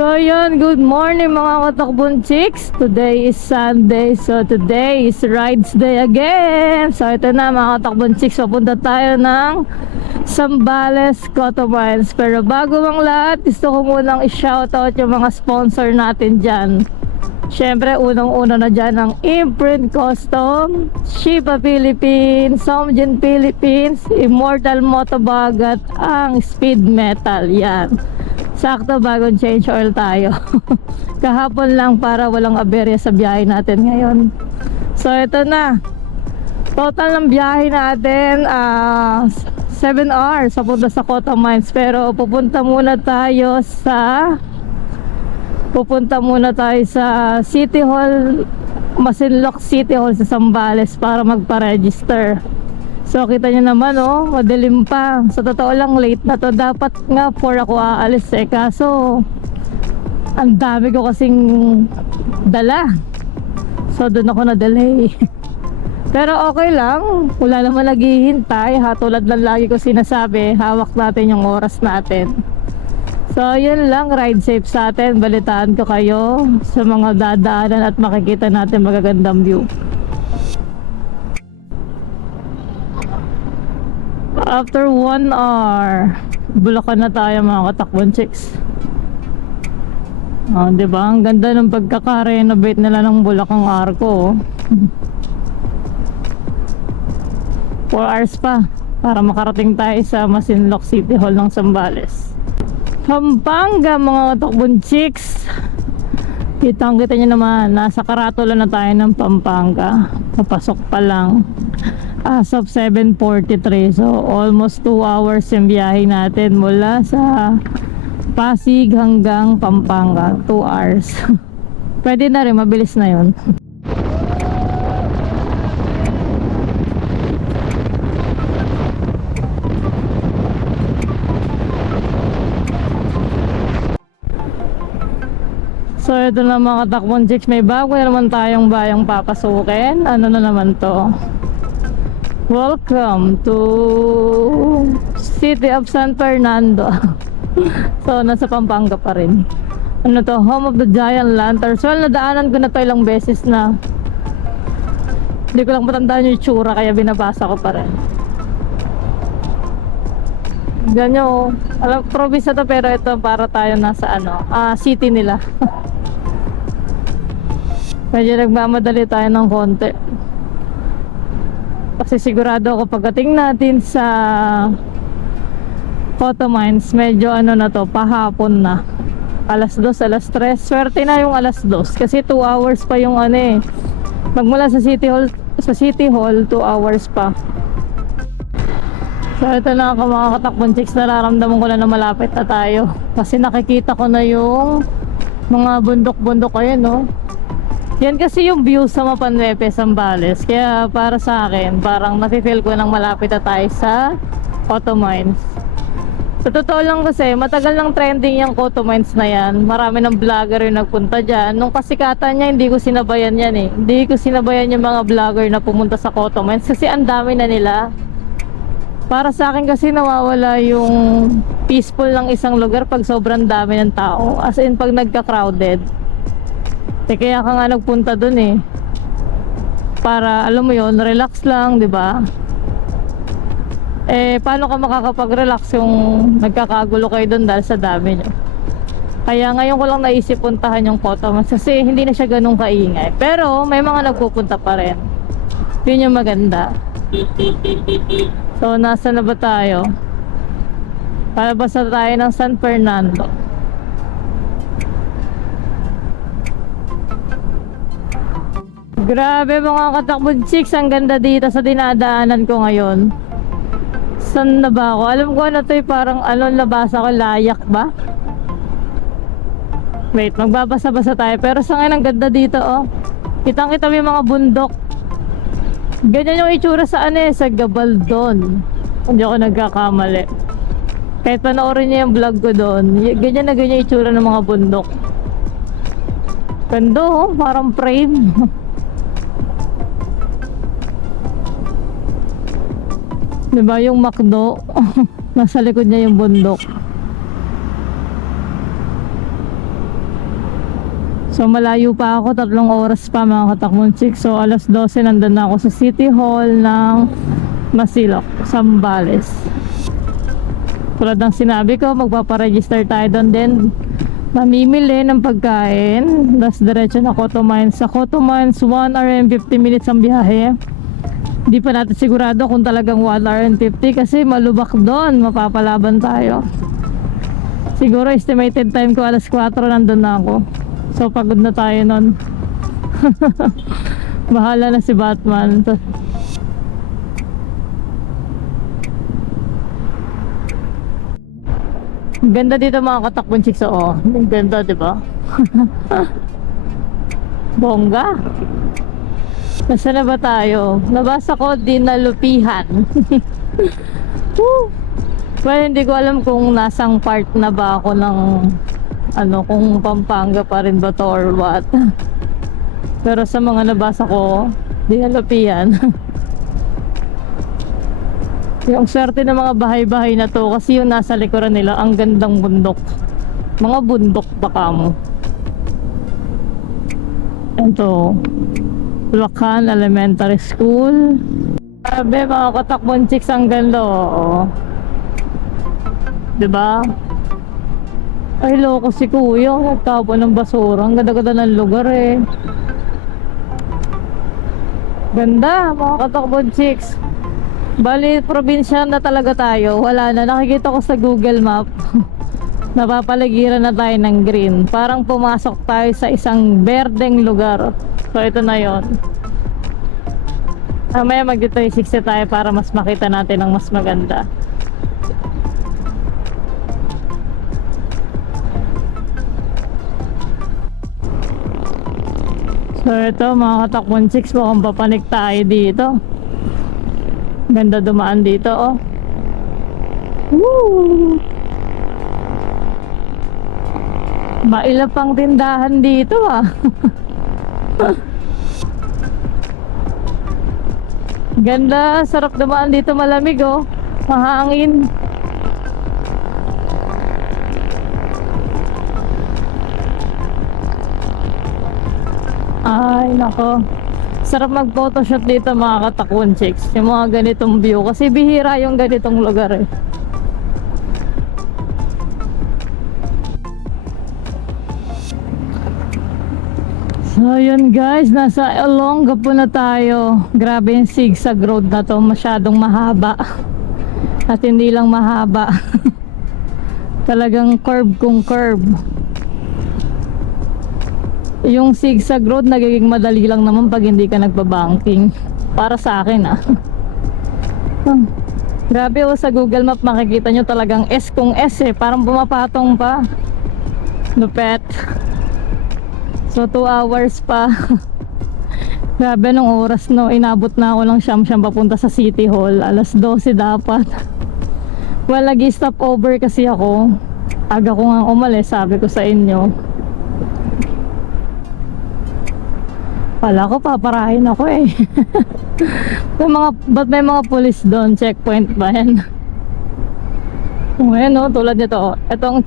So yun, good morning mga katakbon chicks. Today is Sunday, so today is rides day again. So ito na mga katakbon chicks, papunta tayo ng Zambales, Cotto Mines. Pero bago ang lahat, gusto ko munang i-shoutout yung mga sponsor natin dyan. Siyempre, unang-una na dyan ang Imprint Custom, Shiba Philippines, Somjin Philippines, Immortal Motobag at ang Speed Metal. Yan. Sakto, bagong change oil tayo. Kahapon lang para walang aberya sa biyahe natin ngayon. So, ito na. Total ng biyahe natin, 7 hours papunta sa Cotto Mines. Pero pupunta muna tayo sa City Hall, Masinloc City Hall sa Zambales para magpa-register. So kita nyo naman madilim pa. Sa totoo lang late na to. Dapat nga 4 ako aalis kaso ang dami ko kasing dala. So doon ako na-delay. Pero okay lang, wala naman naghihintay. Tulad lang lagi ko sinasabi, hawak natin yung oras natin. So yun lang, ride safe sa atin. Balitaan ko kayo sa mga dadaanan at makikita natin magagandang view. After 1 hour, Bulacan na tayo mga katakbon chicks. Diba? Ang ganda ng pagkaka-renovate nila ng Bulacan Arco. 4 hours pa para makarating tayo sa Masinloc City Hall ng Zambales. Pampanga mga katakbon chicks. Kitang-kita nyo naman, nasa karatula na tayo ng Pampanga. Papasok pa lang as of 7:43. So almost 2 hours yung biyahe natin mula sa Pasig hanggang Pampanga. 2 hours. Pwede na rin, mabilis na yun. So ito na mga katakbon chicks, may bago na naman tayong bayang papasukin. Ano na naman to? Welcome to City of San Fernando. So nasa Pampanga pa rin. Ano to? Home of the Giant Lanterns. Well, nadaanan ko na to ilang beses na. Hindi ko lang matandaan yung itsura kaya binabasa ko pa rin. Ganyan alam, province na to pero ito para tayo nasa city nila. Medyo nagmamadali tayo ng konti. Kasi sigurado ako pagdating natin sa Cotto Mines, medyo na to, pahapon na. Alas 2, alas 3. Swerte na yung alas 2 kasi 2 hours pa yung magmula sa City Hall 2 hours pa. So ito na ako mga katakbon chicks, nararamdaman ko na malapit na tayo. Kasi nakikita ko na yung mga bundok-bundok ayun Yan kasi yung view sa Mapanwepe, Zambales. Kaya para sa akin, parang nafe-feel ko nang malapit na tayo sa Cotto Mines. Sa totoo lang kasi, matagal nang trending yung Cotto Mines na yan. Marami ng vlogger yung nagpunta dyan. Nung kasikatan niya, hindi ko sinabayan yan Hindi ko sinabayan yung mga vlogger na pumunta sa Cotto Mines kasi ang dami na nila. Para sa akin kasi nawawala yung peaceful ng isang lugar pag sobrang dami ng tao. As in pag nagka-crowded. Kaya ka nga nagpunta dun para alam mo yon, relax lang, 'di ba? Paano ka makakapag-relax yung nagkakagulo kayo dun dahil sa dami nyo? Kaya ngayon ko lang naisip puntahan yung Cotto Mines kasi hindi na siya ganun kaingay. Pero may mga nagpupunta pa rin. Yun yung maganda. So nasa na ba tayo? Palabas na tayo ng San Fernando. Grabe mga katakbon chicks, ang ganda dito sa dinadaanan ko ngayon. Saan na ba ako? Alam ko to parang nabasa ko, Layak ba? Wait, magbabasa-basa tayo. Pero sa ngayon ang ganda dito Kitang-kita mo yung mga bundok. Ganyan yung itsura sa sa Gabaldon. Hindi ako nagkakamali. Kahit panoorin niyo yung vlog ko doon, ganyan na ganyan yung itsura ng mga bundok. Ganda parang frame. Diba yung McDo? Nasa likod niya yung bundok. So malayo pa ako, 3 oras pa mga katakbong chicks. So alas 12 nandun na ako sa City Hall ng Masilok, Zambales. Tulad ng sinabi ko, magpaparegister tayo doon din. Mamimili ng pagkain. Tapos diretso na Coto Mines. Sa Coto Mines, 1 hour and 50 minutes ang biyahe. Hindi pa natin sigurado kung talagang 1 hour and 50 kasi malubak doon, mapapalaban tayo. Siguro estimated time ko alas 4 nandun na ako. So pagod na tayo nun. Bahala na si Batman. Ganda dito mga katakbong chicks. Oo, ang ganda diba? Bongga. Nasaan na ba tayo? Nabasa ko Dinalupihan. Well, hindi ko alam kung nasang part na ba ako ng kung Pampanga pa rin ba to or what. Pero sa mga nabasa ko, Dinalupihan. Yung swerte ng mga bahay-bahay na to kasi yung nasa likuran nila ang gandang bundok. Mga bundok baka mo. Ito, Bulacan Elementary School. Sabi mga katakbong chicks, ang ganda, oo. Diba? Ay, loko si kuya, nagtapo ng basura. Ang ganda-ganda ng lugar eh. Ganda mga katakbong chicks. Bali, probinsya na talaga tayo. Wala na, nakikita ko sa Google Map. Napapaligiran na tayo ng green. Parang pumasok tayo sa isang berdeng lugar. So ito na yon. Mamaya mag-360 tayo para mas makita natin ang mas maganda. So ito mga katakbong chicks, mukhang papanik tayo dito. Ganda dumaan dito, oh. Woo! Maila pang tindahan dito, ah. Ganda, sarap dumaan dito, malamig, oh. Mahangin. Ay, nako. Sarap mag-photoshoot dito mga katakbong chicks. Yung mga ganitong view. Kasi bihira yung ganitong lugar eh. So yun guys, nasa Olonga po na tayo. Grabe yung zigzag road na to. Masyadong mahaba. At hindi lang mahaba. Talagang curve kung curve. Yung zigzag road nagiging madali lang naman pag hindi ka nagbabanking. Para sa akin Grabe, sa Google Map makikita nyo talagang S kung S eh. Parang pumapatong pa. Lupet. So 2 hours pa. Grabe nung oras no, inabot na ako ng siyam-siyam papunta sa City Hall. Alas 12 dapat. Well, nag-stop over kasi ako. Aga ko nga umalis, sabi ko sa inyo. Pala ko, paparahin ako eh. Ba't may mga police doon? Checkpoint ba yan? Ngayon tulad nito, itong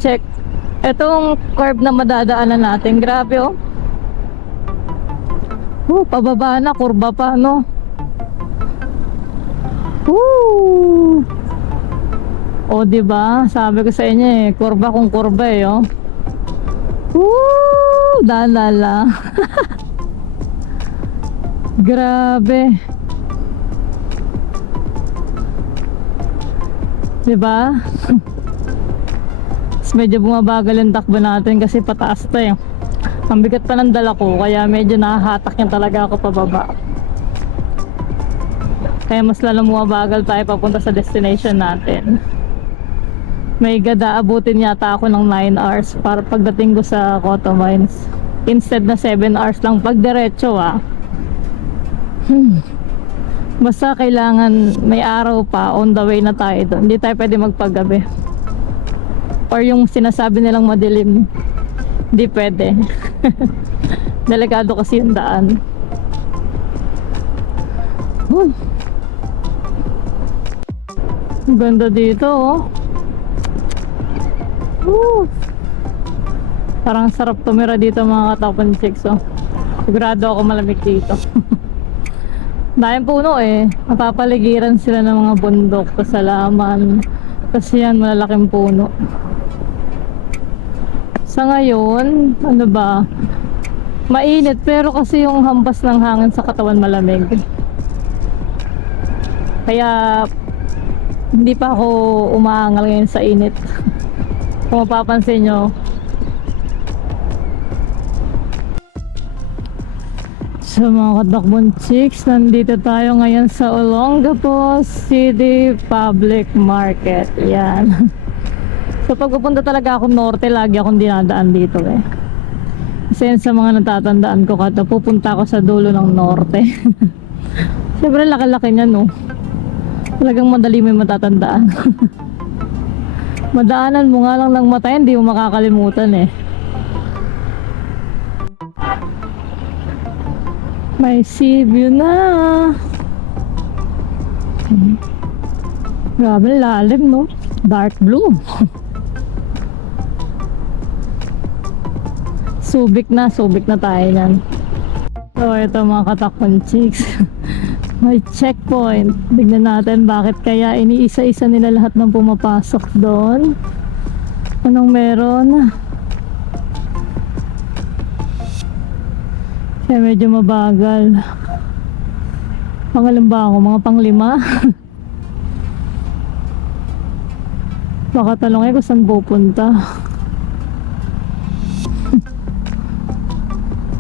itong curve na madadaanan natin. Grabe oh. Pababa na, kurba pa, no? O diba? Sabi ko sa inyo eh, kurba kung kurba eh, oh. Dalala. Grabe. Diba? Medyo bumabagal yung takbo natin kasi pataas to eh. Ang bigat pa ng dala ko, kaya medyo nahahatak yan talaga ako pababa. Kaya mas lalo bumabagal tayo papunta sa destination natin. May gada abutin yata ako ng 9 hours para pagdating ko sa Coto Mines. Instead na 7 hours lang pag diretso Basta kailangan may araw pa, on the way na tayo doon. Hindi tayo pwede magpagabi. Or yung sinasabi nilang madilim, hindi pwede. Delikado kasi yung daan. Ganda dito oh. Parang sarap tumira dito mga katakbon chicks, oh. Sigurado ako malamig dito. Dahil puno eh. Mapapaligiran sila ng mga bundok, kasalaman. Kasi yan, malalaking puno. Sa ngayon, ano ba? Mainit, pero kasi yung hampas ng hangin sa katawan malamig. Kaya, hindi pa ako umaangal ngayon sa init. Kung mapapansin nyo. So mga katakbon chicks, nandito tayo ngayon sa Olongapo City Public Market. Yan. So pag pupunta talaga ako norte, lagi akong dinadaan dito eh. Kasi sa mga natatandaan ko kada pupunta ako sa dulo ng norte. Siyempre laki-laki niya no. Talagang madali may matatandaan. Madaanan mo nga lang ng mata, hindi mo makakalimutan eh. May sea view na. Grabe lalim no. Dark blue. Subic na tayo yan. So ito mga katakbon chicks. May checkpoint. Tignan natin bakit kaya iniisa-isa nila lahat ng pumapasok doon. Anong meron? Kaya medyo mabagal. Pangalan ba ako? Mga panglima? Baka talong kung saan pupunta.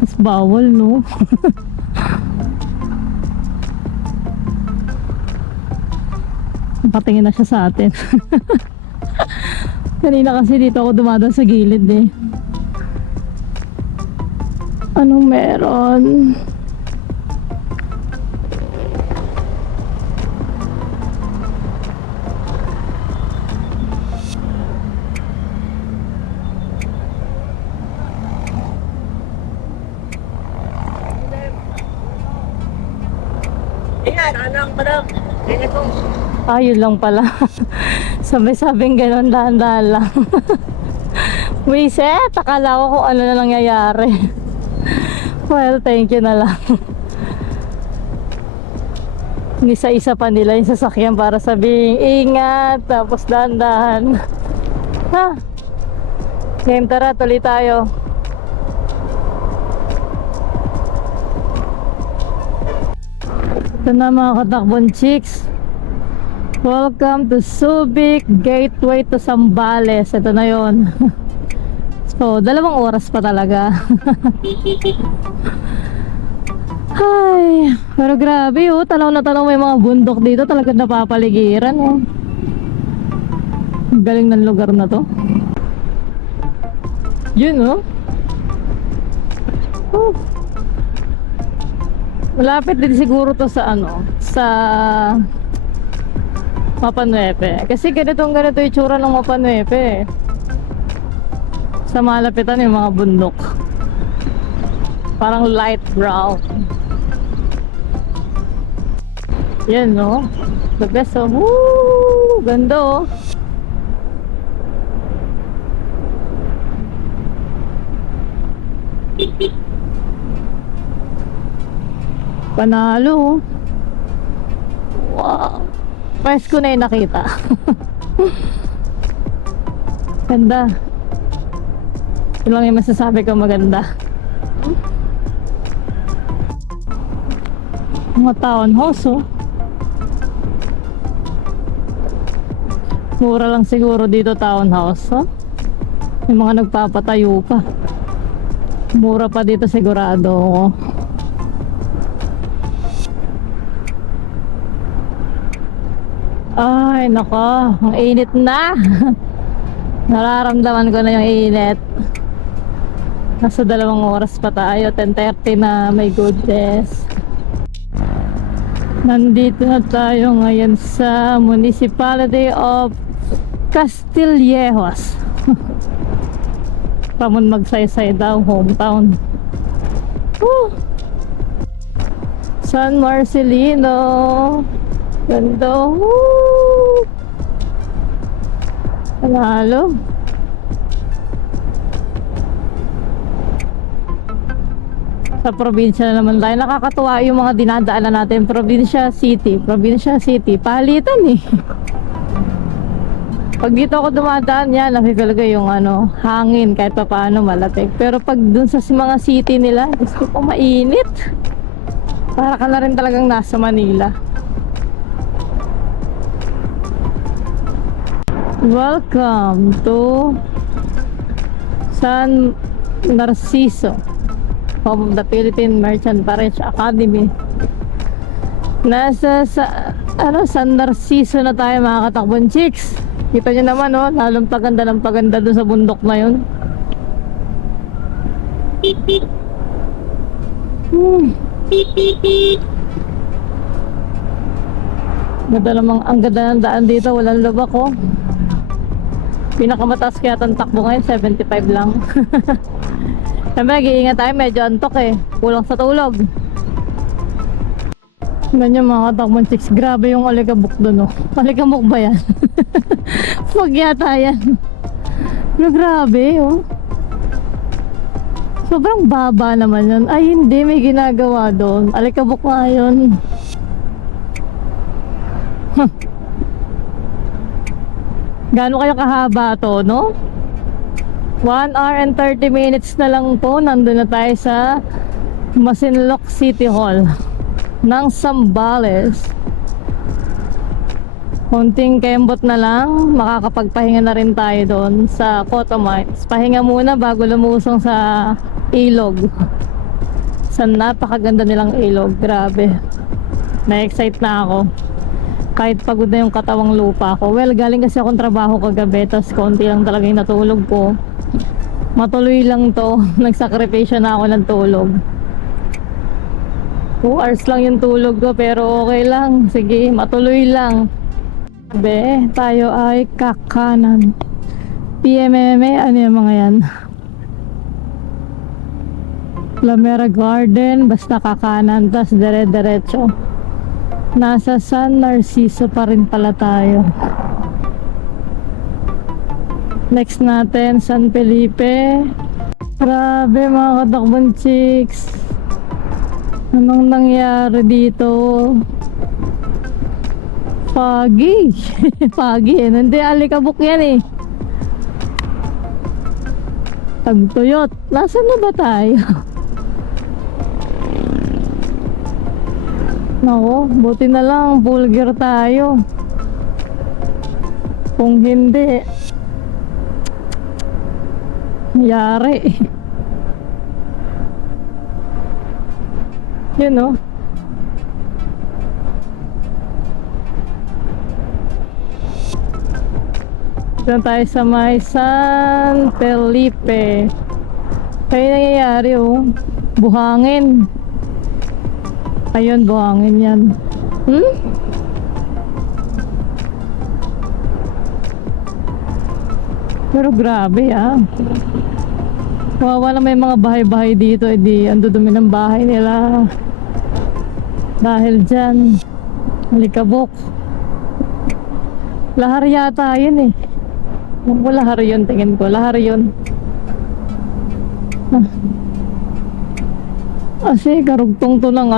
Mas bawal no? Patingin na siya sa atin. Kanina kasi dito ako dumadaan sa gilid eh. Anong meron? Ayan, anong madam? Ganito. Yun lang pala. Sabing gano'n, dahan-dahan lang. Wiset, akala ko kung ano na nangyayari. Well, thank you na lang. Isa-isa pa nila yung sasakyan para sabing ingat, tapos dahan-dahan. Ha? Game, tara, tuloy tayo. Ito na mga katakbon chicks. Welcome to Subic, gateway to Zambales. Ito na yon. So, 2 oras pa talaga. Ay, pero grabe oh, tanaw na tanaw may mga bundok dito, talagang napapaligiran oh. Ang galing ng lugar na to. Yun oh. Oh. Malapit din siguro to sa ano, sa Mapa Nueve. Kasi ganito yung itsura ng Mapa Nueve. Sa malapitan yung mga bundok. Parang light brown. Yan no. The best oh. Woo! Ganda oh. Panalo. Wow. First ko na yung nakita. Ganda. Ito lang yung masasabi ko maganda. Mga townhouse oh. Mura lang siguro dito townhouse oh. Yung mga nagpapatayo pa. Mura pa dito sigurado oh. Ay nako, ang init na. Nararamdaman ko na yung init. Nasa 2 oras pa tayo, 10:30 na, my goodness. Nandito na tayo ngayon sa Municipality of Castillejos. Ramon Magsaysay daw, hometown. Woo! San Marcelino. Ganda. Woo! Panalo. Sa probinsya na naman tayo. Nakakatuwa yung mga dinadaanan natin. Probinsya, city. Probinsya, city. Palitan eh. Pag dito ako dumadaan yan, nakikita ko yung hangin kahit pa paano malamig. Pero pag dun sa mga city nila, gusto ko mainit. Para ka na rin talagang nasa Manila. Welcome to San Narciso, home of the Philippine Merchant Marriage Academy. Nasa San Narciso na tayo mga katakbon chicks. Kita nyo naman lalong paganda ng paganda doon sa bundok na yun. Ganda namang, ang ganda ng daan dito, walang lubak Pinakamataas kaya ang takbo ngayon 75 lang. Siyempre nag-iingat tayo, medyo antok kulang sa tulog. Ganyan mga katakbon chicks, grabe yung alikabok doon Alikabok ba yan? Wag yata yan. Pero grabe sobrang baba naman yun. Ay hindi, may ginagawa doon. Alikabok nga yun. Gaano kayo kahaba to, 1 hour and 30 minutes na lang po. Nandun na tayo sa Masinloc City Hall ng Zambales. Konting kembot na lang, makakapagpahinga na rin tayo doon sa Cotto Mines. Pahinga muna bago lumusong sa ilog. Sa napakaganda nilang ilog, grabe. Na-excite na ako. Kahit pagod na yung katawang lupa ko. Well, galing kasi akong trabaho kagabi, tas konti lang talaga yung natulog ko. Matuloy lang to. Nagsakripisyo na ako ng tulog. 2 hours lang yung tulog ko, pero okay lang. Sige, matuloy lang. Tayo ay kakanan. PMMA, ano yung mga yan? Lamera Garden, basta kakanan, tas dire-diretso. Nasa San Narciso pa rin pala tayo. Next natin, San Felipe. Grabe mga katakbon chicks. Anong nangyari dito? Foggy. Foggy Hindi, alikabok yan Tagtuyot. Nasaan na ba tayo? Nako, buti na lang vulgar tayo. Kung hindi, yari. Yun Doon tayo sa may San Felipe. Kaya nangyayari buhangin. Ayun, buhangin yan. Pero grabe Kawawa na may mga bahay-bahay dito. Ang dudumi ng bahay nila. Dahil dyan, alikabok. Lahar yata yun lahar yun, tingin ko. Lahar yun. Kasi karugtong to ng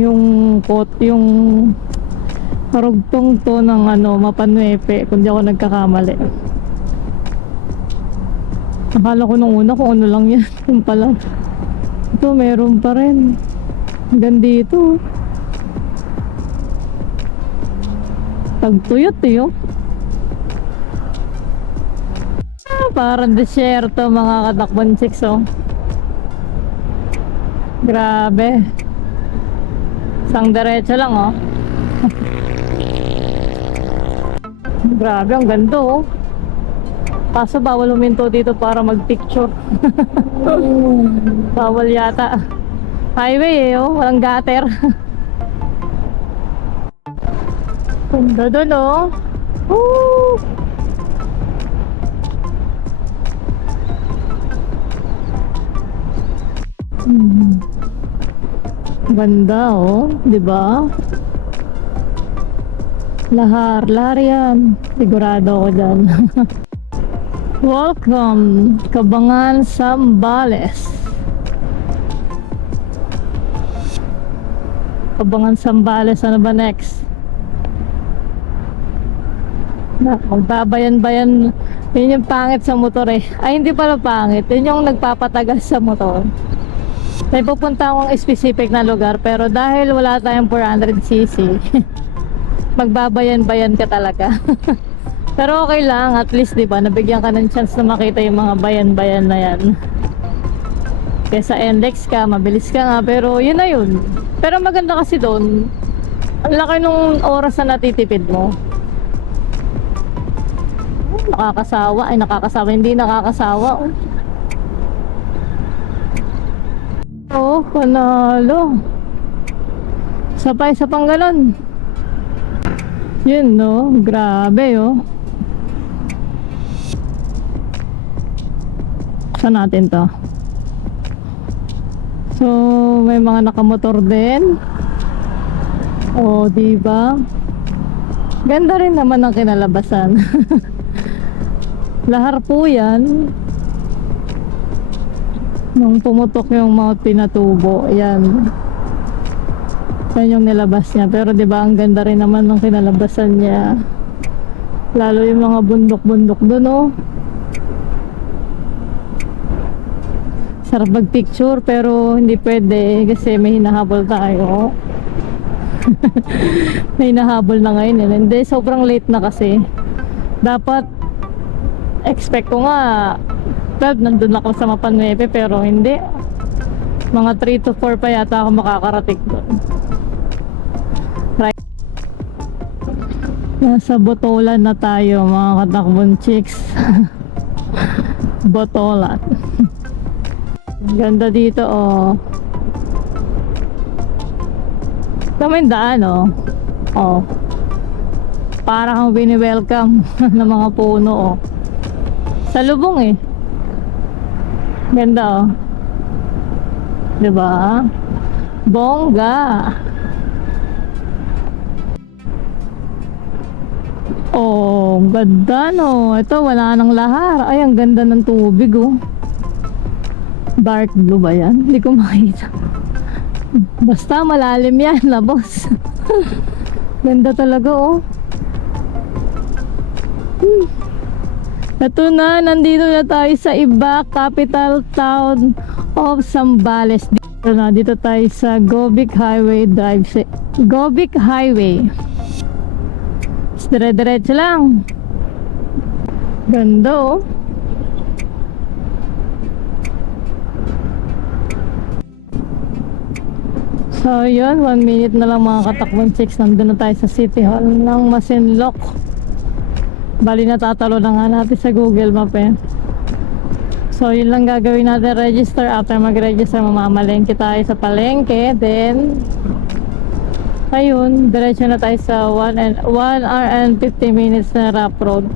yung karugtong to ng Mapanuepe, kung di ako nagkakamali. Akala ko nung una kung ano lang yan. Yung pala ito meron pa rin hanggang dito. Tagtuyot parang desierto mga katakbon chicks Grabe. Isang diretso lang Grabe, ang ganda Kaso bawal huminto dito para mag-picture. Bawal yata. Highway walang gutter. Ganda dun Woo! Ganda di ba? Lahar yan. Sigurado ako dyan. Welcome, Cabangan, Zambales. Abangan Sambales, ano ba next? Magbabayan-bayan. Yun yung pangit sa motor eh. Ay, hindi pala pangit. Yun yung nagpapatagal sa motor. May pupunta akong specific na lugar, pero dahil wala tayong 400cc, magbabayan-bayan ka talaga. Pero okay lang, at least 'di ba, nabigyan ka ng chance na makita yung mga bayan-bayan na yan. Kesa NLEX ka, mabilis ka nga, pero yun na yun. Pero maganda kasi doon, ang laki nung oras na natitipid mo. Nakakasawa, ay nakakasawa, hindi nakakasawa. Oh, panalo. Sapay sa panggalon. Yun no, grabe oh. Saan natin to? So, may mga nakamotor din. Oh, diba? Ganda rin naman ang kinalabasan. Lahar po yan. Nung pumutok yung Mount Pinatubo, ayan. Yan yung nilabas niya. Pero 'di ba ang ganda rin naman ng kinalabasan niya. Lalo yung mga bundok-bundok doon, oh. Sarap mag-picture pero hindi pwede kasi may hinahabol tayo. May hinahabol na ngayon, eh. Hindi, sobrang late na kasi. Dapat expect ko nga 12 nandun ako sa Mapan 9 pero hindi. Mga 3 to 4 pa yata ako makakarating doon. Right. Nasa Botolan na tayo mga katakbon chicks. Botolan. Ganda dito oh. Tama yung daan oh. Oh. Para kang bini-welcome ng mga puno oh. Sa lubong eh. Ganda oh. Diba? Bongga. Oh, ganda no. Ito wala nang lahar. Ay, ang ganda ng tubig oh. Dark blue ba yan? Hindi ko makita. Basta malalim yan, labos. Ganda talaga oh. Ito na, nandito na tayo sa iba, capital town of Zambales. Dito tayo sa Gobic Highway Drive. Gobic Highway. Dire-diretso lang. Ganda oh. So yun, 1 minute na lang mga katakbon chicks. Nandun na tayo sa City Hall ng Masinloc. Bali natatalo na nga natin sa Google Map eh. So yun lang gagawin natin, register. After mag-register, mamamalengke tayo sa palengke. Then ayun, diretso na tayo sa 1 hour and 50 minutes na rough road.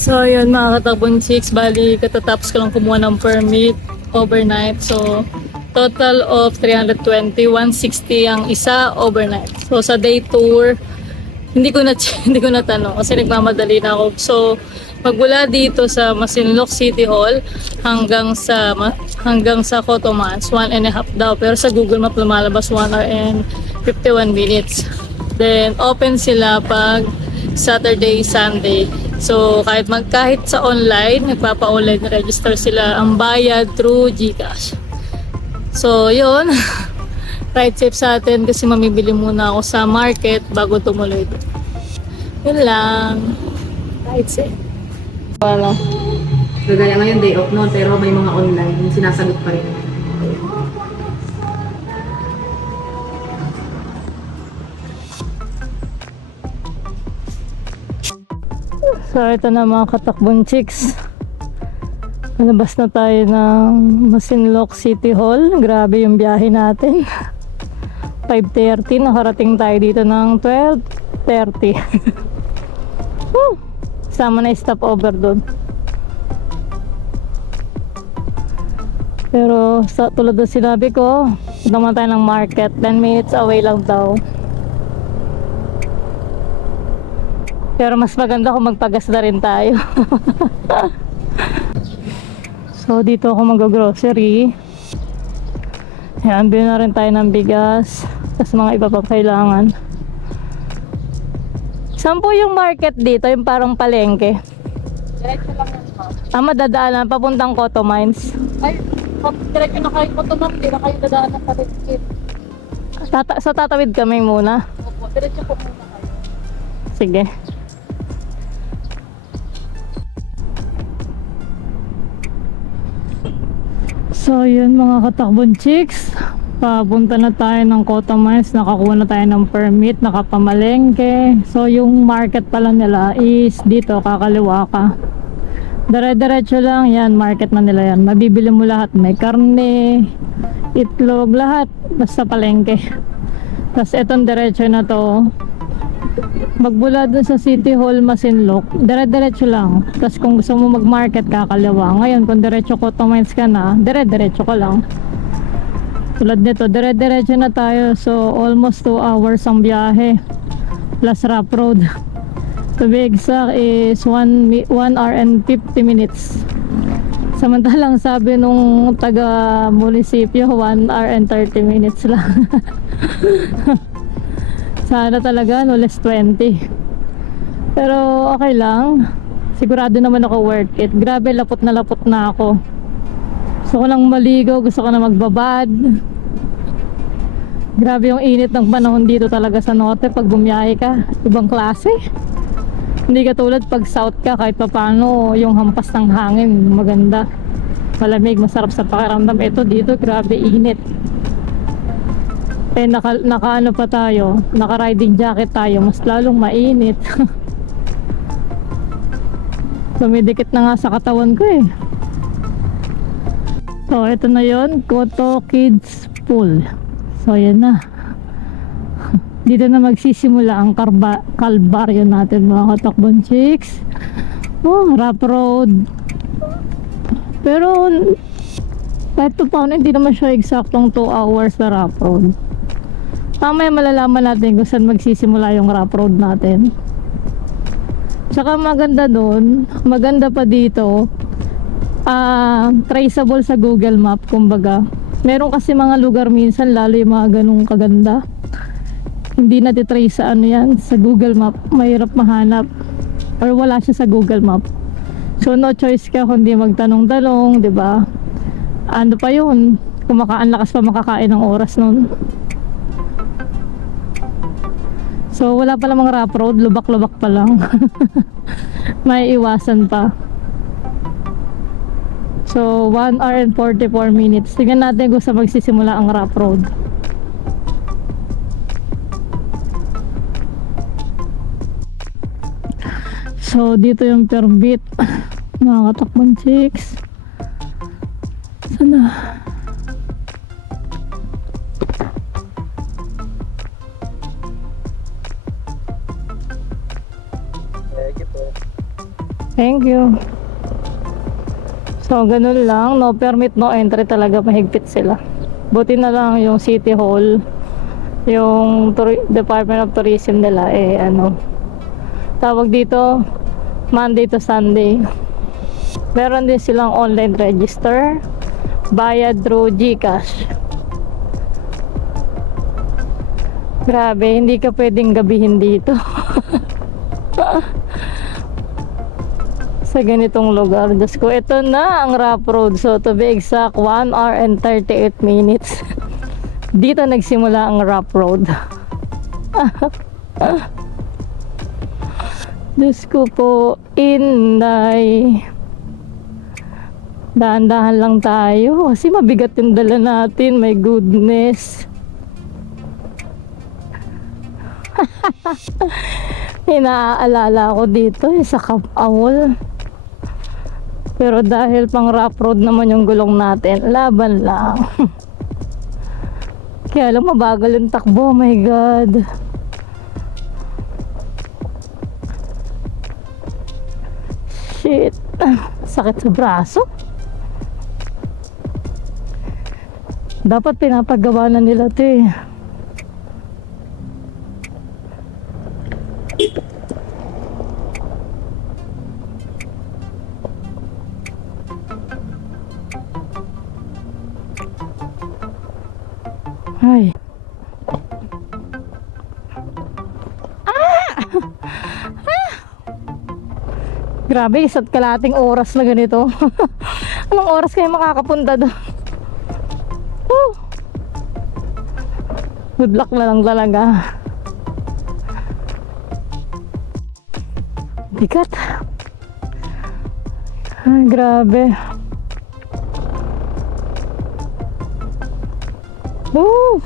So yun mga katakbon chicks, bali katatapos ko lang kumuha ng permit overnight. So total of 320, 160 ang isa overnight. So sa day tour, hindi ko na tanong kasi nagmamadali na ako. So magmula dito sa Masinloc City Hall hanggang sa Cotomans, 1.5 daw. Pero sa Google Map lumalabas 1 hour and 51 minutes. Then open sila pag Saturday, Sunday. So kahit sa online, nagpapa-online register sila, ang bayad through GCash. So yun, right safe sa atin kasi mamibili muna ako sa market bago tumuloy. Yun lang, right safe. Ano? Kagaya ngayon day off no, pero may mga online, yung sinasagot pa rin. So ito na mga katakbon chicks. Palabas na tayo ng Masinloc City Hall. Grabe yung biyahe natin. 5:30, nakarating tayo dito ng 12:30. Sama na stopover doon. Pero tulad na sinabi ko, naman tayo ng market, 10 minutes away lang daw. Pero mas maganda kung magpagas na rin tayo. So So dito ako mag-grocery. Yan, bilhin na rin tayo ng bigas. Tapos mga iba pang kailangan. Saan po yung market dito? Yung parang palengke? Diretso lang yan, ma'am. Madadaanan papuntang Cotto Mines. Ay, diretso na kayo po ito, ma'am. Di na kayo dadaan ng paligid. Sa tatawid kami muna. Opo, diretso po muna kayo. Sige. So yun mga katakbon chicks, papunta na tayo ng Cotto Mines, nakakuha na tayo ng permit, nakapamalengke. So yung market pala nila is dito, kakaliwa ka. Dire-diretso lang yan, market na nila yan. Mabibili mo lahat, may karne, itlog, lahat, basta palengke. Tapos etong diretso na to, magbula dun sa City Hall, Masinloc, dire-diretso lang. Tapos kung gusto mo mag-market, kakaliwa. Ngayon, kung diretso Cotto Mines ka na, dire-diretso ka lang. Tulad nito, dire-diretso na tayo. So, almost 2 hours ang biyahe. Plus rough road. To be exact is 1 hour and 50 minutes. Samantalang sabi nung taga-munisipyo, 1 hour and 30 minutes lang. Sana talaga, no, less 20. Pero okay lang. Sigurado naman ako worth it. Grabe, lapot na ako. Gusto ko lang maligo, gusto ko na magbabad. Grabe yung init ng panahon dito talaga sa norte pag bumiyahe ka. Ibang klase. Hindi katulad pag south ka, kahit pa paano yung hampas ng hangin, maganda. Malamig, masarap sa pakiramdam. Ito dito, grabe init. Eh naka ano pa tayo, naka riding jacket tayo, mas lalong mainit. Dumidikit na nga sa katawan ko eh. So ito na yon, Cotto Kids Pool. So yan na. Dito na magsisimula ang kalbaryo natin mga katakbon chicks. Oh, rough road. Pero kahit pa paano, hindi naman siya eksaktong 2 hours na rough road. Mamaya malalaman natin kung saan magsisimula yung rough road natin. Tsaka maganda doon, maganda pa dito, traceable sa Google Map, kumbaga. Meron kasi mga lugar minsan, lalo yung mga ganung kaganda, hindi natitrace sa ano yan, sa Google Map. Mahirap mahanap or wala siya sa Google Map. So no choice ka kundi magtanong-tanong, 'di ba? Ano pa 'yun? Kumakaan, lakas pa makakain ng oras noon. So wala pa namang rough road, lubak-lubak pa lang. May iwasan pa. So 1 hour and 44 minutes. Tingnan natin kung saan magsisimula ang rough road. So dito yung permit, mga katakbon chicks. Sana thank you. So ganun lang, no permit, no entry, talaga mahigpit sila. Buti na lang yung City Hall, yung Department of Tourism nila ano, tawag dito Monday to Sunday. Meron din silang online register, bayad through GCash. Grabe, hindi ka pwedeng gabihin dito. Sa ganitong lugar. Diyos ko, ito na ang rough road. So to be exact, 1 hour and 38 minutes. Dito nagsimula ang rough road. Diyos ko po, Inday. Dahan-dahan lang tayo kasi mabigat yung dala natin. My goodness. Inaalala ko dito sa Camp Awol. Pero dahil pang rough road naman yung gulong natin, laban lang. Kaya lang mabagal yung takbo. Oh my God. Shit. Sakit sa braso. Dapat pinapagawa na nila ito eh. Ay. Grabe, isa't kalating oras na ganito. Anong oras kayo makakapunta doon? Woo! Good luck na lang talaga. Bigat. Ay, grabe. Woo!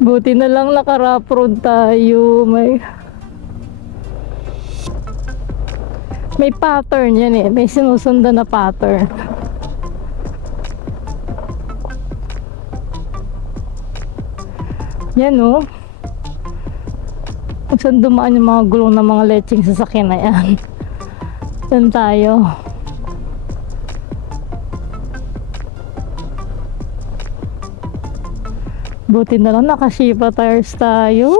Buti na lang naka-rough road tayo. May pattern yan eh. May sinusundan na pattern. Yan oh. Kung saan dumaan yung mga gulong ng mga lecheng sasakyan na yan. Saan tayo? Buti na lang naka-Shiba tires tayo.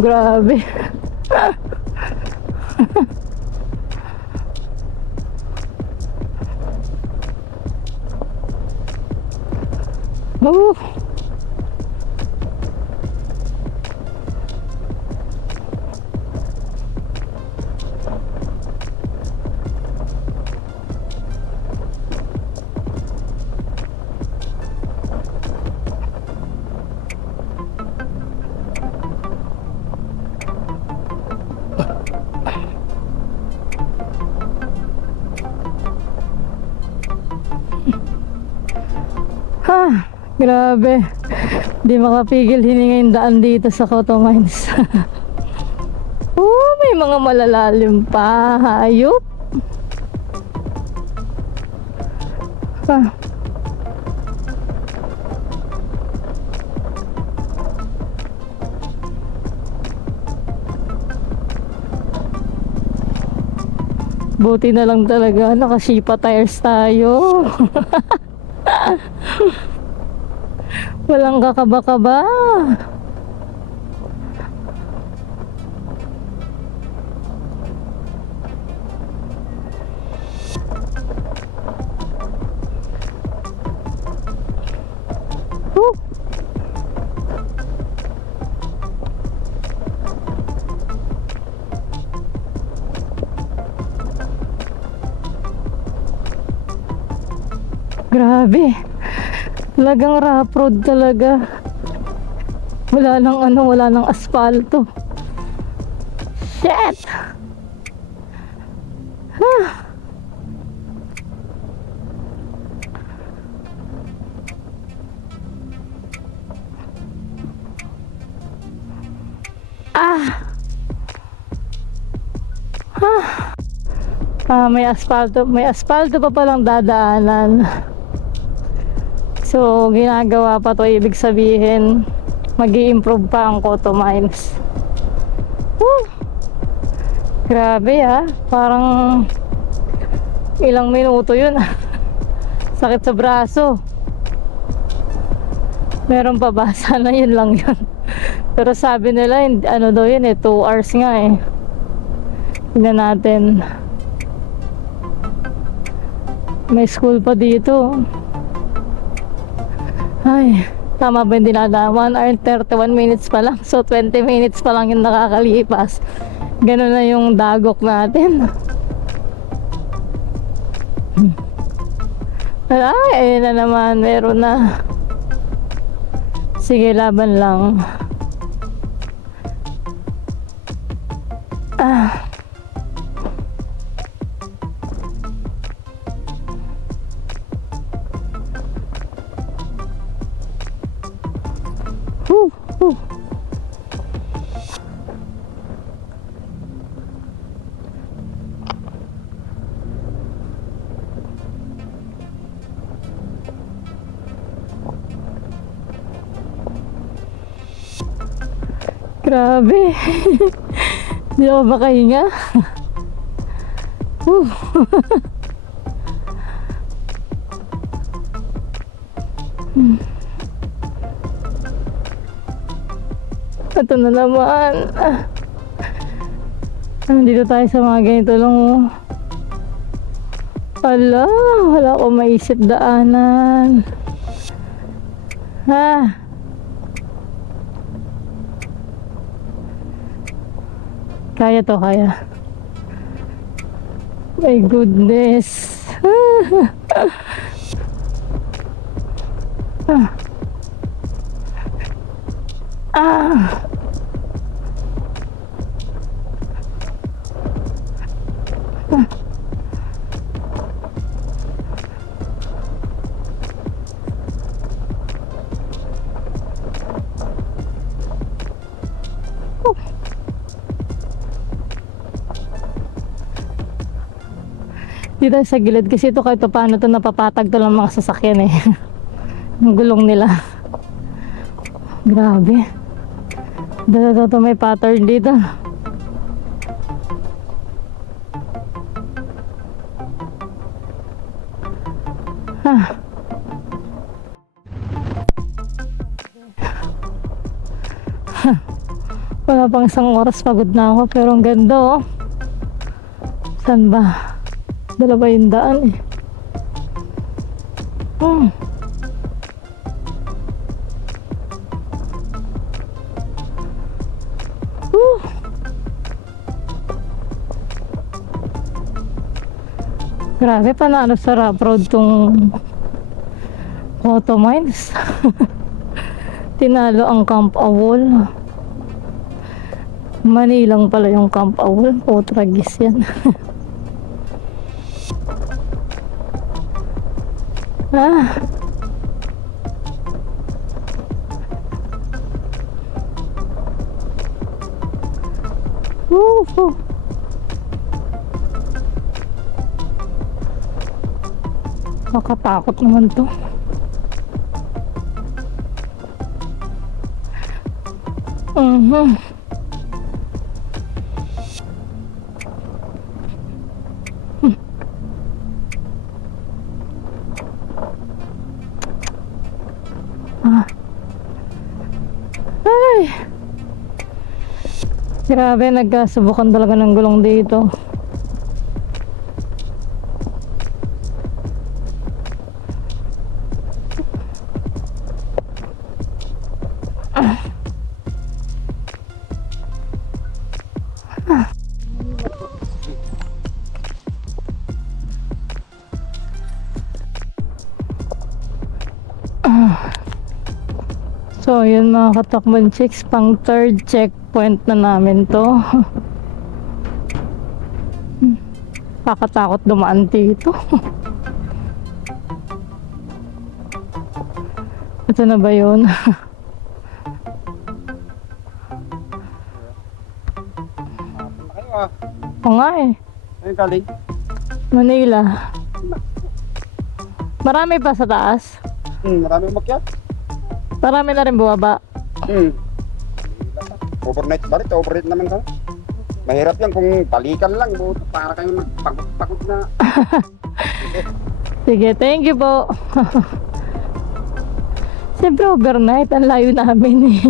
Grabe. Grabe. Di makapigil hininga yung daan dito sa Coto Mines. May mga malalalim pa. Hayop. Buti na lang talaga naka-Shiba tires tayo. Walang kakaba-kaba. Grabe. Talagang rough road talaga. Wala nang asfalto. Shit. May asfalto pa palang dadaanan. So, ginagawa pa to, ibig sabihin, mag-i-improve pa ang Coto Mines. Grabe parang ilang minuto yun. Sakit sa braso. Meron pa ba? Sana yun lang yun. Pero sabi nila, 2 hours nga eh. Tingnan natin. May school pa dito. Ay, tama ba yung dinadaan? 1 hour and 31 minutes pa lang. So 20 minutes pa lang yung nakakalipas. Ganun na yung dagok natin. Ay, ayun na naman. Meron na. Sige, laban lang. Grabe. Hindi ako makahinga. Whew. Ito na naman. Nandito tayo sa mga ganito lang. Oh. Wala akong maisip daanan. Kaya to, kaya. My goodness. Dito sa gilid kasi ito kahit paano to napapatag to lang mga sasakyan eh. Yung gulong nila. Grabe. Dito may pattern dito. Wala pang isang oras, pagod na ako, pero ang ganda oh. Saan ba? Dalawa yung daan eh. Grabe, panalo sa rough road tong Auto Mines. Tinalo ang Camp Awol. Manilang pala yung Camp Awol. Tragis yan. Woo! Nakatakot naman to. Ay! Grabe, nagkasubukan talaga ng gulong dito. So yun mga katakban chicks, pang third checkpoint na namin to. Kakatakot dumaan dito. Ito na ba yun? Oo nga eh. Ayun galing. Manila. Marami pa sa taas? Marami umakyat. Marami na rin bumaba. Overnight ba rin? Overnight naman ka. Mahirap yan kung balikan lang. Para kayong magpagod na. Sige, thank you po. Siyempre overnight, ang layo namin eh.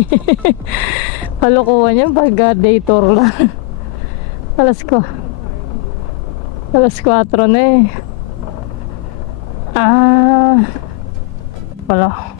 Kalukuhan yan pag day tour lang. Alas 4 na eh. Wala.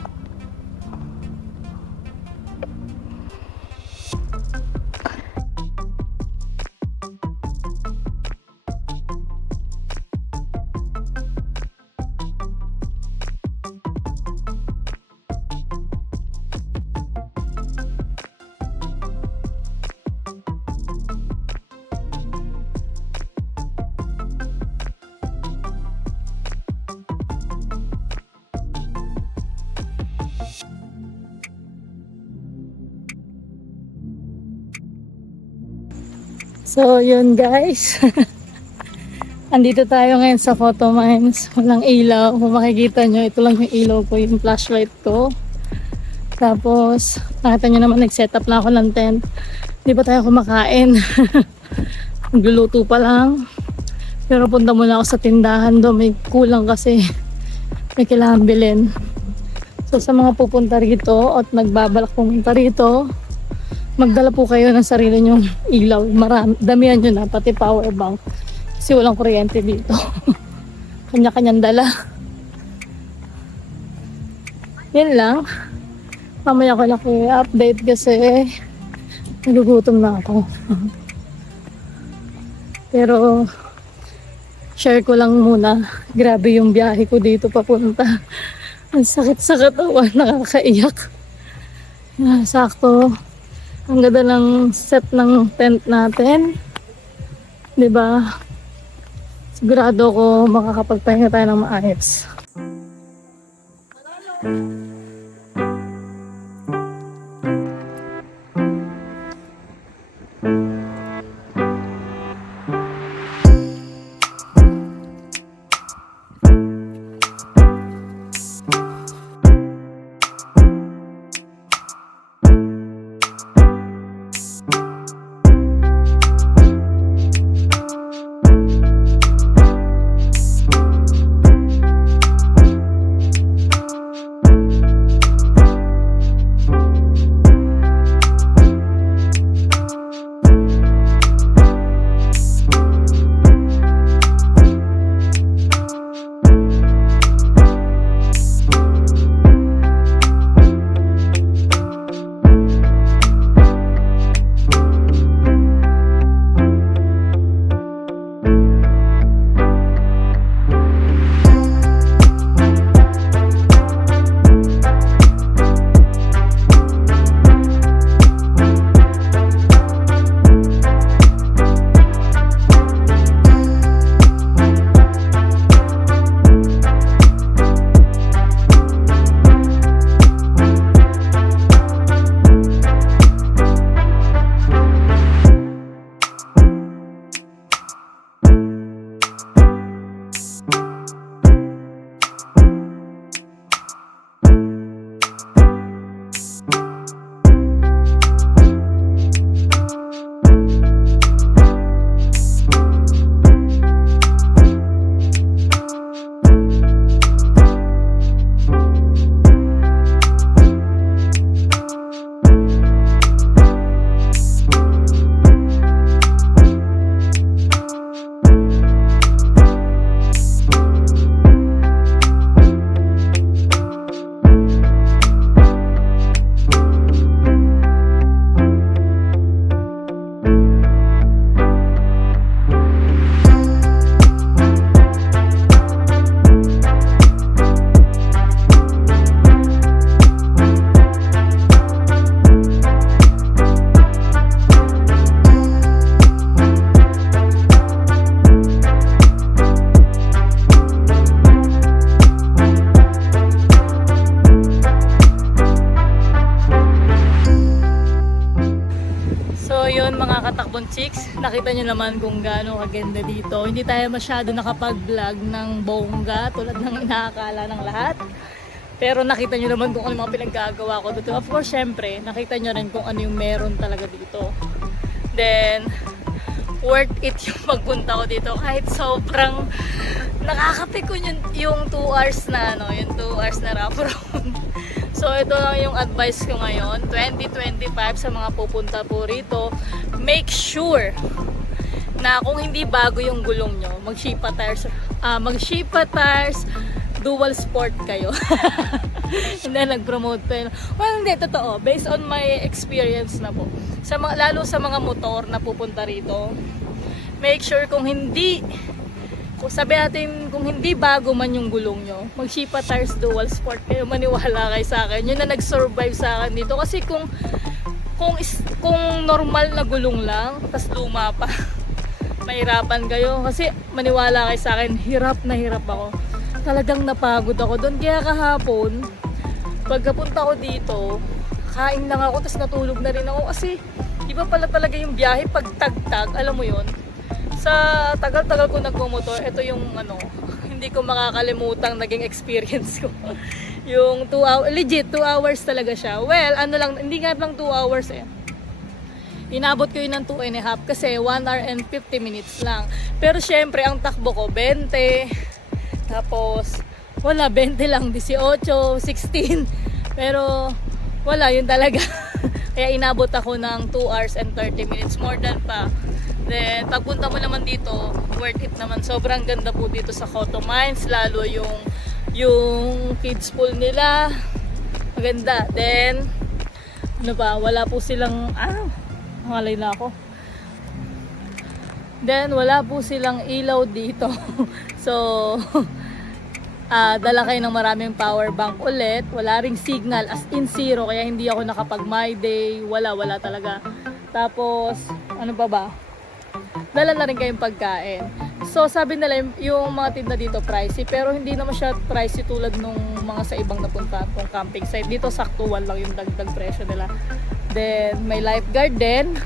So yun guys. Andito tayo ngayon sa Photo Mines. Walang ilaw. Kung makikita nyo, ito lang yung ilaw ko, yung flashlight ko. Tapos nakita nyo naman, nag-set up na ako ng tent. Hindi pa tayo kumakain. Nagluluto pa lang. Pero punta muna ako sa tindahan doon. May kulang kasi. May kailangan bilhin. So sa mga pupunta rito at nagbabalak pumunta rito, magdala po kayo ng sarili nyong ilaw. Marami, damihan nyo na, pati power bank. Kasi walang kuryente dito. Kanya-kanyang dala. Yan lang. Mamaya ko na kayo update kasi nagugutom na ako. Pero share ko lang muna. Grabe yung biyahe ko dito papunta. Ang sakit sa katawan, nakakaiyak. Sakto. Ang ganda ng set ng tent natin. 'Di ba? Sigurado ko makakapagpahinga tayo ng maayos. Katakbong Chicks, nakita nyo naman kung gaano kaganda dito. Hindi tayo masyado nakapag-vlog ng bongga tulad ng inaakala ng lahat. Pero nakita nyo naman kung ano mga pinaggagawa ko dito. Of course, syempre, nakita nyo rin kung ano yung meron talaga dito. Then, worth it yung magpunta ko dito kahit sobrang nakakapikon yung 2 hours na yung 2 hours na rough road. So ito lang yung advice ko ngayon, 2025 sa mga pupunta po rito, make sure na kung hindi bago yung gulong nyo, mag-Shipa tires, dual sport kayo. Hindi nag-promote pa yun. Well, hindi, totoo. Based on my experience na po. Lalo sa mga motor na pupunta rito, make sure kung sabi natin, kung hindi bago man yung gulong nyo, mag-Shipa tires dual sport kayo, maniwala kayo sa akin. Yun na nag-survive sa akin dito. Kasi kung normal na gulong lang, tas luma pa, mahirapan kayo. Kasi maniwala kayo sa akin, hirap na hirap ako. Talagang napagod ako doon. Kaya kahapon, pagkapunta ko dito, kain lang ako, tas natulog na rin ako. Kasi iba pala talaga yung biyahe pag tagtag, alam mo yun. Sa tagal-tagal ko nagmumotor, ito yung hindi ko makakalimutang naging experience ko. Yung 2 hours, legit 2 hours talaga siya. Well, hindi nga lang 2 hours eh. Inabot ko yun ng 2.5 kasi 1 hour and 50 minutes lang. Pero syempre, ang takbo ko 20. Tapos, wala, 20 lang, 18, 16. Pero, wala, yun talaga. Kaya inabot ako ng 2 hours and 30 minutes, more than pa. Then, pagpunta mo naman dito, worth it naman. Sobrang ganda po dito sa Coto Mines, lalo yung kids pool nila. Maganda. Then, ano ba, wala po silang, malay na ako. Then, wala po silang ilaw dito. So, dala kayo ng maraming power bank ulit. Wala ring signal, as in zero. Kaya hindi ako nakapag my day. Wala talaga. Tapos, ano pa ba? Dala na rin kayong pagkain. So, sabi nila yung mga tinda dito pricey. Pero hindi naman siya pricey tulad nung mga sa ibang napunta kung camping site. Dito, saktuan lang yung dagdag presyo nila. Then, may lifeguard din.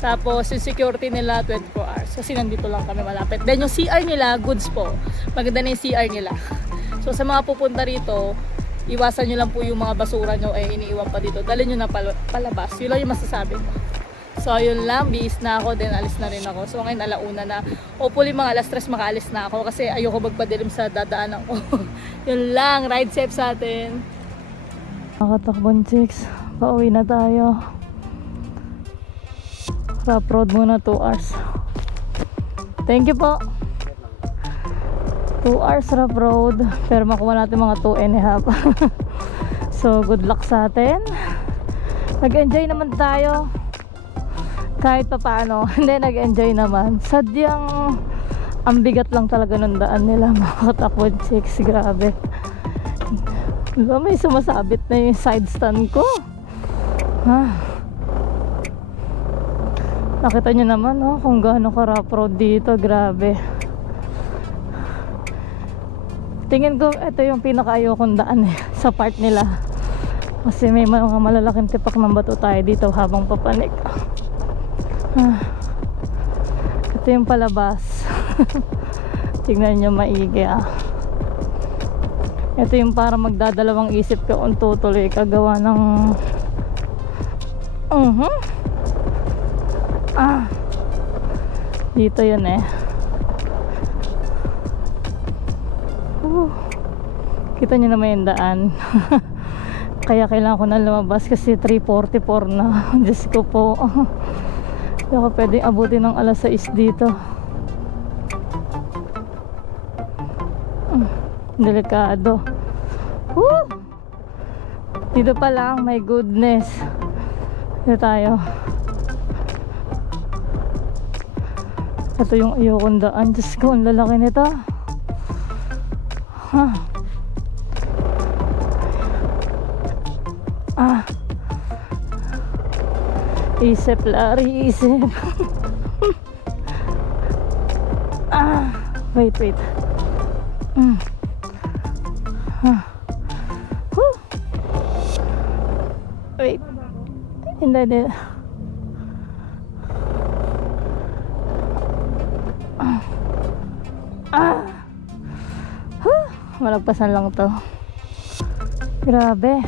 Tapos, yung security nila, 24 hours. Kasi nandito lang kami malapit. Then, yung CR nila, goods po. Maganda na yung CR nila. So, sa mga pupunta rito, iwasan nyo lang po yung mga basura nyo, iniiwan pa dito. Dalhin nyo na palabas. Yun lang yung masasabi ko. So, yun lang. Bihis na ako. Then, alis na rin ako. So, ngayon, alauna na. Hopefully, mga alas 3 makaalis na ako. Kasi ayoko magpadilim sa dadaanan ko. Yun lang. Ride safe sa atin. Nakatakbon, chicks. Pauwi na tayo. Rough road muna 2 hours. Thank you po. 2 hours rough road. Pero makuha natin mga 2.5. So good luck sa atin. Nag-enjoy naman tayo. Kahit pa paano. Hindi, nag-enjoy naman. Sadyang ang bigat lang talaga ng daan nila. Mga katakbon chicks. Grabe. Diba, may sumasabit na yung side stand ko. Nakita nyo naman kung gaano ka rough road dito. Grabe. Tingin ko ito yung pinaka-ayokong daan sa part nila. Kasi may mga malalaking tipak ng bato tayo dito habang papanik. Ito yung palabas. Tingnan nyo maigi Ito yung para magdadalawang isip ka kung tutuloy kagawa ng dito yun kita nyo naman yung daan. Kaya kailangan ko na lumabas kasi 3:44 na. Diyos ko po. Hindi ako pwedeng abutin ng alas 6 dito. Delikado. Dito pa lang, my goodness. Dito tayo. Ito yung ayokong daan. Diyos ko, ang lalaki nito. Isip, lari, isip. Wait. Wait. Hindi. Malagpasan lang to. Grabe.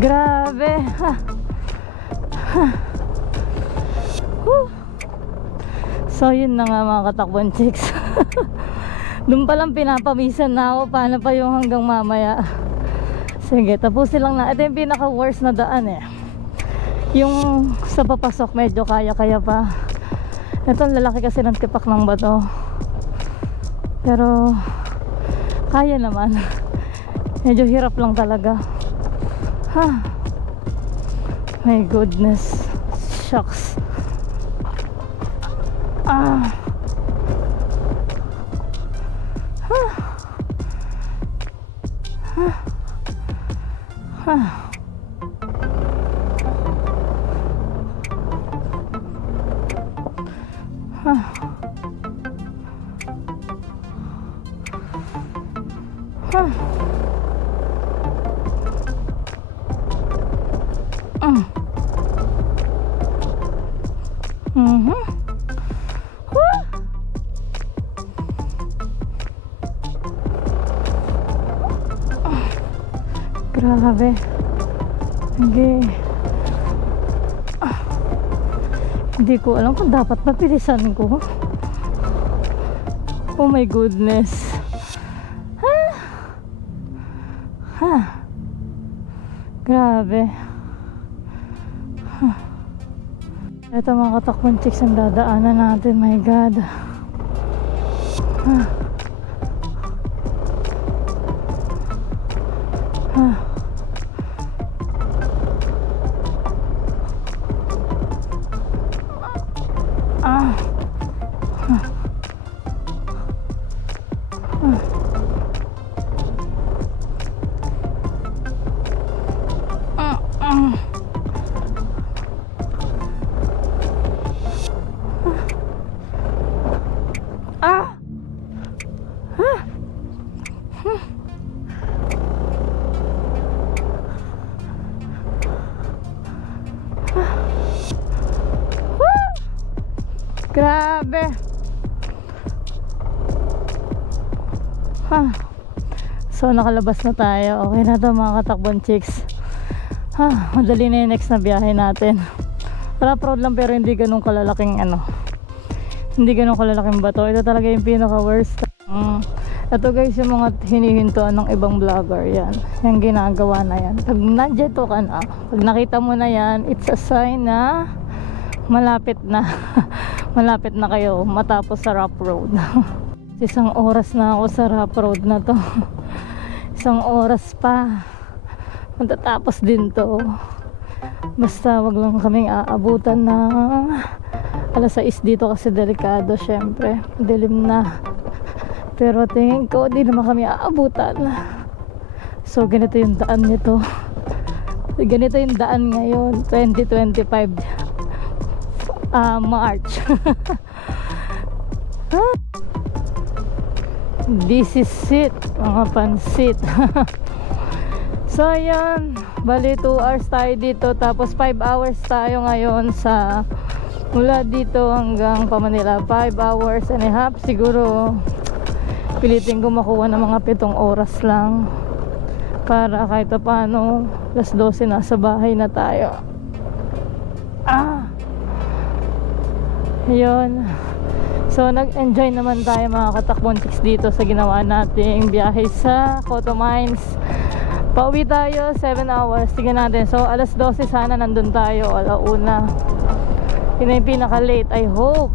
Grabe. So yun na nga mga katakbon chicks. Doon pa lang pinapamisan na ako. Paano pa yung hanggang mamaya. Sige, tapusin lang na. Ito yung pinaka worst na daan yung sa papasok medyo kaya pa. Ito ang lalaki kasi ng tipak ng bato. Pero kaya naman. Medyo hirap lang talaga. My goodness. Shucks. Mhm. Woo! Grabe. Okay. Hindi ko alam kung dapat mapilisan ko. Oh my goodness. Grabe. Ito mga katakbong chicks ang dadaanan natin. My God. Grabe. So nakalabas na tayo. Okay na to mga katakbong chicks. Madali na yung next na biyahe natin. Para proud lang pero hindi ganun kalalaking hindi ganun kalalaking bato. Ito talaga yung pinaka worst. Ito guys yung mga hinihintuan ng ibang vlogger. Yan. Yung ginagawa na yan. Pag nandiyato ka na, pag nakita mo na yan, it's a sign na malapit na. Malapit na kayo matapos sa rough road. Isang oras na ako sa rough road na to. Isang oras pa matatapos din to. Basta wag lang kaming aabutan ng alas 6 dito kasi delikado syempre. Dilim na. Pero tingin ko di naman kami aabutan. So ganito yung daan nito. Ganito yung daan ngayon 2025 March. This is it, mga pansit. So yan, bali 2 hours tayo dito, tapos 5 hours tayo ngayon sa mula dito hanggang Pamanila. 5 hours and a half siguro. Pilitin ko makuha ng mga 7 oras lang para kahit paano alas 12 nasa bahay na tayo. Yun. So nag-enjoy naman tayo mga katakbong chicks dito sa ginawa nating biyahe sa Coto Mines. Pauwi tayo 7 hours. Tingnan natin. So alas 12 sana nandun tayo, alauna. Yun na yung pinaka late. I hope.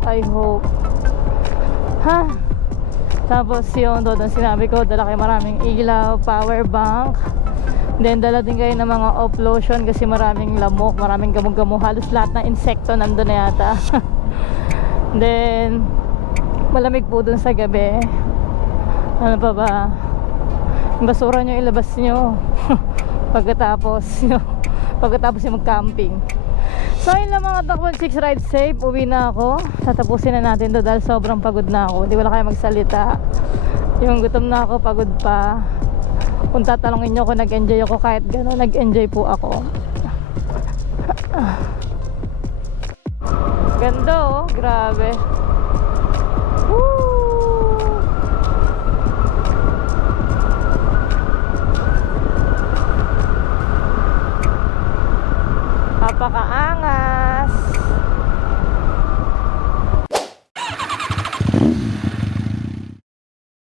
Tapos yung doon sinabi ko, dala kayo maraming ilaw, power bank. Then dala din kayo ng mga off lotion kasi maraming lamok, maraming gamog-gamo. Halos lahat ng insekto nandun na yata. Then malamig po dun sa gabi. Ano pa ba? Yung basura nyo ilabas nyo pagkatapos yung mag-camping. So yun lang mga takbong chicks, ride safe. Uwi na ako. Tatapusin na natin to dahil sobrang pagod na ako. Hindi wala kayo magsalita. Yung gutom na ako, pagod pa. Kung tatanungin nyo kung nag-enjoy ako, kahit gano'n, nag-enjoy po ako. Ganda oh, grabe. Woo!